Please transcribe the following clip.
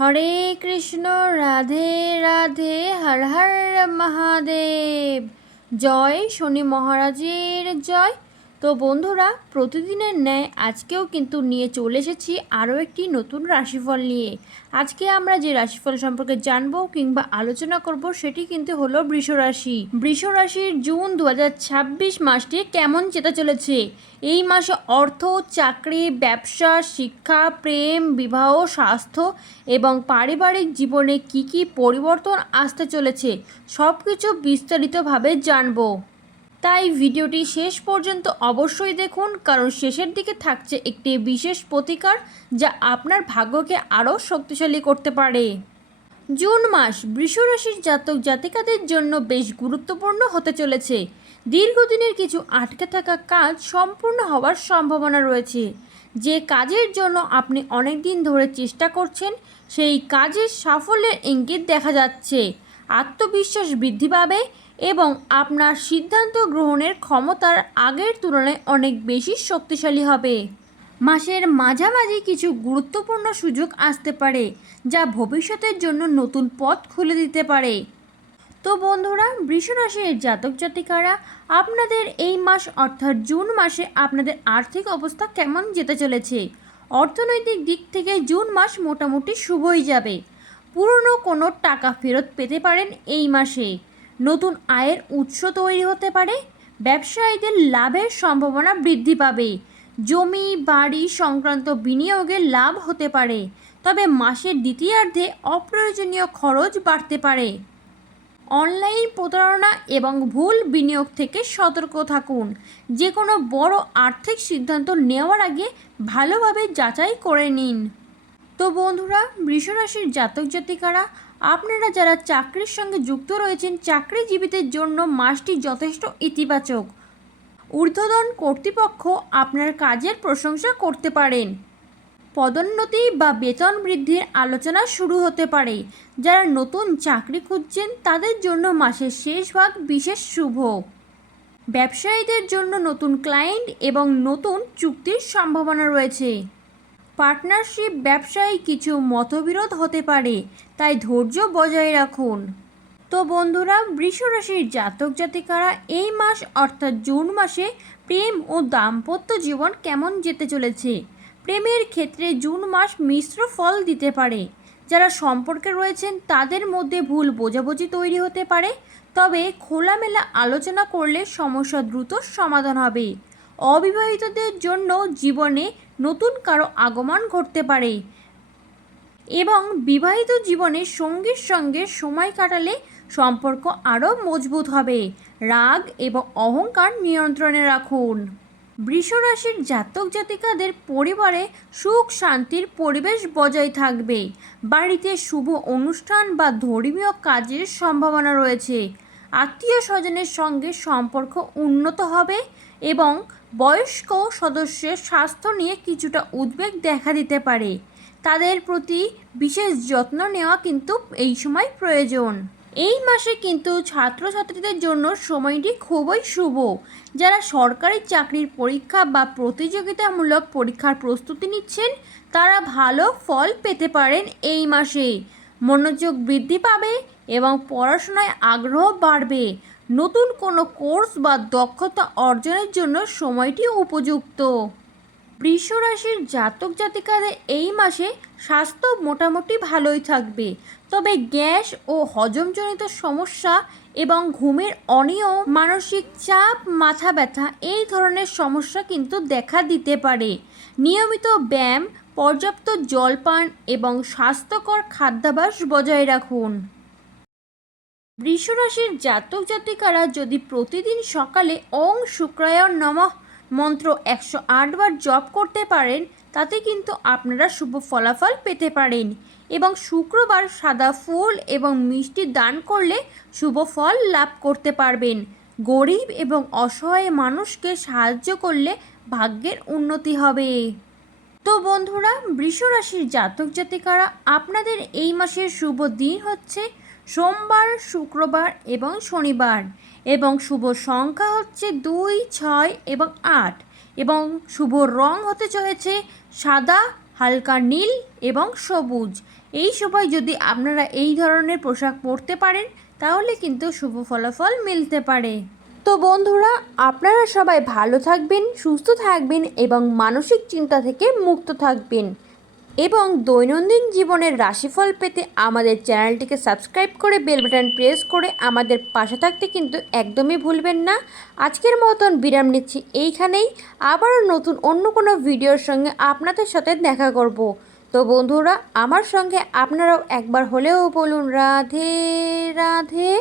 হরে কৃষ্ণ, রাধে রাধে, হর হর মহাদেব। জয় শনি মহারাজের জয়। তো বন্ধুরা, প্রতিদিনের ন্যায় আজকেও কিন্তু নিয়ে চলে এসেছি আরও একটি নতুন রাশিফল নিয়ে। আজকে আমরা যে রাশিফল সম্পর্কে জানবো কিংবা আলোচনা করব সেটি কিন্তু হলো বৃষ রাশি। বৃষ রাশির জুন 2026 মাসটি কেমন যেতে চলেছে। এই মাসে অর্থ, চাকরি, ব্যবসা, শিক্ষা, প্রেম, বিবাহ, স্বাস্থ্য এবং পারিবারিক জীবনে কি কি পরিবর্তন আসতে চলেছে সব কিছু বিস্তারিতভাবে জানবো। তাই ভিডিওটি শেষ পর্যন্ত অবশ্যই দেখুন, কারণ শেষের দিকে থাকছে একটি বিশেষ প্রতিকার যা আপনার ভাগ্যকে আরও শক্তিশালী করতে পারে। জুন মাস বৃষ রাশির জাতক জাতিকাদের জন্য বেশ গুরুত্বপূর্ণ হতে চলেছে। দীর্ঘদিনের কিছু আটকে থাকা কাজ সম্পূর্ণ হওয়ার সম্ভাবনা রয়েছে। যে কাজের জন্য আপনি অনেক দিন ধরে চেষ্টা করছেন সেই কাজের সাফল্যের ইঙ্গিত দেখা যাচ্ছে। আত্মবিশ্বাস বৃদ্ধি পাবে এবং আপনার সিদ্ধান্ত গ্রহণের ক্ষমতার আগের তুলনায় অনেক বেশি শক্তিশালী হবে। মাসের মাঝামাঝি কিছু গুরুত্বপূর্ণ সুযোগ আসতে পারে যা ভবিষ্যতের জন্য নতুন পথ খুলে দিতে পারে। তো বন্ধুরা, বৃষ রাশির জাতক জাতিকারা, আপনাদের এই মাস অর্থাৎ জুন মাসে আপনাদের আর্থিক অবস্থা কেমন যেতে চলেছে। অর্থনৈতিক দিক থেকে জুন মাস মোটামুটি শুভই যাবে। পুরনো কোনো টাকা ফেরত পেতে পারেন এই মাসে। নতুন আয়ের উৎস তৈরি হতে পারে। ব্যবসায়ীদের লাভের সম্ভাবনা বৃদ্ধি পাবে। জমি বাড়ি সংক্রান্ত বিনিয়োগে লাভ হতে পারে। তবে মাসের দ্বিতীয়ার্ধে অপ্রয়োজনীয় খরচ বাড়তে পারে। অনলাইন প্রতারণা এবং ভুল বিনিয়োগ থেকে সতর্ক থাকুন। যে কোনো বড় আর্থিক সিদ্ধান্ত নেওয়ার আগে ভালোভাবে যাচাই করে নিন। তো বন্ধুরা, বৃষ রাশির জাতক জাতিকারা, আপনারা যারা চাকরির সঙ্গে যুক্ত রয়েছেন, চাকরিজীবীদের জন্য মাসটি যথেষ্ট ইতিবাচক। ঊর্ধ্বতন কর্তৃপক্ষ আপনার কাজের প্রশংসা করতে পারেন। পদোন্নতি বা বেতন বৃদ্ধির আলোচনা শুরু হতে পারে। যারা নতুন চাকরি খুঁজছেন তাদের জন্য মাসের শেষ ভাগ বিশেষ শুভ। ব্যবসায়ীদের জন্য নতুন ক্লায়েন্ট এবং নতুন চুক্তির সম্ভাবনা রয়েছে। পার্টনারশিপ ব্যবসায় কিছু মতবিরোধ হতে পারে, তাই ধৈর্য বজায় রাখুন। তো বন্ধুরা, বৃষ রাশির জাতক জাতিকারা, এই মাস অর্থাৎ জুন মাসে প্রেম ও দাম্পত্য জীবন কেমন যেতে চলেছে। প্রেমের ক্ষেত্রে জুন মাস মিশ্র ফল দিতে পারে। যারা সম্পর্কে রয়েছেন তাদের মধ্যে ভুল বোঝাবুঝি তৈরি হতে পারে, তবে খোলামেলা আলোচনা করলে সমস্যা দ্রুত সমাধান হবে। অবিবাহিতদের জন্য জীবনে নতুন কারো আগমন ঘটতে পারে এবং বিবাহিত জীবনে সঙ্গীর সঙ্গে সময় কাটালে সম্পর্ক আরও মজবুত হবে। রাগ এবং অহংকার নিয়ন্ত্রণে রাখুন। বৃষ রাশির জাতক জাতিকাদের পরিবারে সুখ শান্তির পরিবেশ বজায় থাকবে। বাড়িতে শুভ অনুষ্ঠান বা ধর্মীয় কাজের সম্ভাবনা রয়েছে। আত্মীয় স্বজনের সঙ্গে সম্পর্ক উন্নত হবে এবং বয়স্ক সদস্যের স্বাস্থ্য নিয়ে কিছুটা উদ্বেগ দেখা দিতে পারে। তাদের প্রতি বিশেষ যত্ন নেওয়া কিন্তু এই সময় প্রয়োজন। এই মাসে কিন্তু ছাত্রছাত্রীদের জন্য সময়টি খুবই শুভ। যারা সরকারি চাকরির পরীক্ষা বা প্রতিযোগিতামূলক পরীক্ষার প্রস্তুতি নিচ্ছেন তারা ভালো ফল পেতে পারেন এই মাসে। মনোযোগ বৃদ্ধি পাবে এবং পড়াশোনায় আগ্রহ বাড়বে। নতুন কোনো কোর্স বা দক্ষতা অর্জনের জন্য সময়টি উপযুক্ত। বৃষ রাশির জাতক জাতিকাদের এই মাসে স্বাস্থ্য মোটামুটি ভালোই থাকবে, তবে গ্যাস ও হজমজনিত সমস্যা এবং ঘুমের অনিয়ম, মানসিক চাপ, মাথা ব্যথা এই ধরনের সমস্যা কিন্তু দেখা দিতে পারে। নিয়মিত ব্যায়াম, পর্যাপ্ত জলপান এবং স্বাস্থ্যকর খাদ্যাভ্যাস বজায় রাখুন। বৃষ রাশির জাতক জাতিকারা যদি প্রতিদিন সকালে ওং শুক্রায় নমঃ মন্ত্র 108 বার জপ করতে পারেন তাতে কিন্তু আপনারা শুভ ফলাফল পেতে পারেন। এবং শুক্রবার সাদা ফুল এবং মিষ্টি দান করলে শুভ ফল লাভ করতে পারবেন। গরিব এবং অসহায় মানুষকে সাহায্য করলে ভাগ্যের উন্নতি হবে। তো বন্ধুরা, বৃষ রাশির জাতক জাতিকারা, আপনাদের এই মাসের শুভ দিন হচ্ছে সোমবার, শুক্রবার এবং শনিবার। এবং শুভ সংখ্যা হচ্ছে 2, 6 এবং 8। এবং শুভ রং হতে চলেছে সাদা, হালকা নীল এবং সবুজ। এই সময় যদি আপনারা এই ধরনের পোশাক পরতে পারেন তাহলে কিন্তু শুভ ফলাফল মিলতে পারে। তো বন্ধুরা, আপনারা সবাই ভালো থাকবেন, সুস্থ থাকবেন এবং মানসিক চিন্তা থেকে মুক্ত থাকবেন এবং দৈনন্দিন জীবনের রাশিফল পেতে আমাদের চ্যানেলটিকে সাবস্ক্রাইব করে বেল বাটন প্রেস করে আমাদের পাশে থাকতে কিন্তু একদমই ভুলবেন না। আজকের মতন বিরাম নিচ্ছি এইখানেই, আবারও নতুন অন্য কোনো ভিডিওর সঙ্গে আপনাদের সাথে দেখা করব। তো বন্ধুরা, আমার সঙ্গে আপনারাও একবার হলেও বলুন রাধে রাধে।